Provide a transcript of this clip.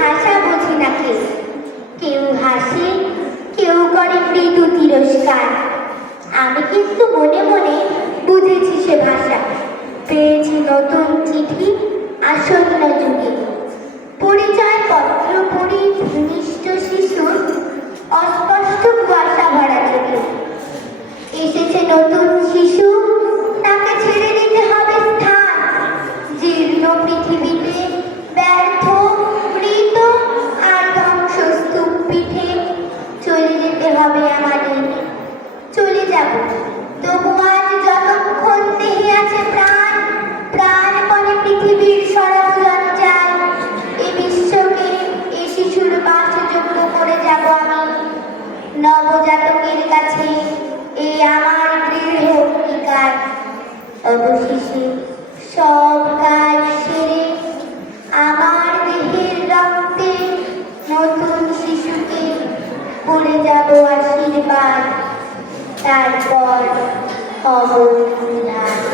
ভাষা বোঝে না কেউ, কেউ হাসে, কেউ করে মৃদু তিরস্কার। আমি কিন্তু মনে মনে বুঝেছি সে ভাষা, পেয়েছি নতুন চিঠি আসন্ন যুগে। পরিচয় পত্র পড়ি ভূমিষ্ঠ শিশুর অস্পষ্ট কুয়াশা ভরা চোখে। এসেছে নতুন শিশু, তাকে ছেড়ে দিতে হবে স্থান। জীর্ণ পৃথিবীতে ব্যর্থ, মৃত আর ধ্বংসস্তূপ পিঠে চলে যেতে হবে আমাদের। চলে যাব, তবু আজ যতক্ষণ দেহে আছে প্রাণ, প্রাণপণে পৃথিবীর সরব লজ্জায় এ বিশ্বকে, এ শিশুর বাসযোগ্য করে যাব আমি। নবজাতকের কাছে এই আমার দৃঢ় অঙ্গীকার। অবশেষে সব কাজ সেরে আমার দেহের রক্তে নতুন শিশুকে করে যাব আশীর্বাদ, তারপর অবধান।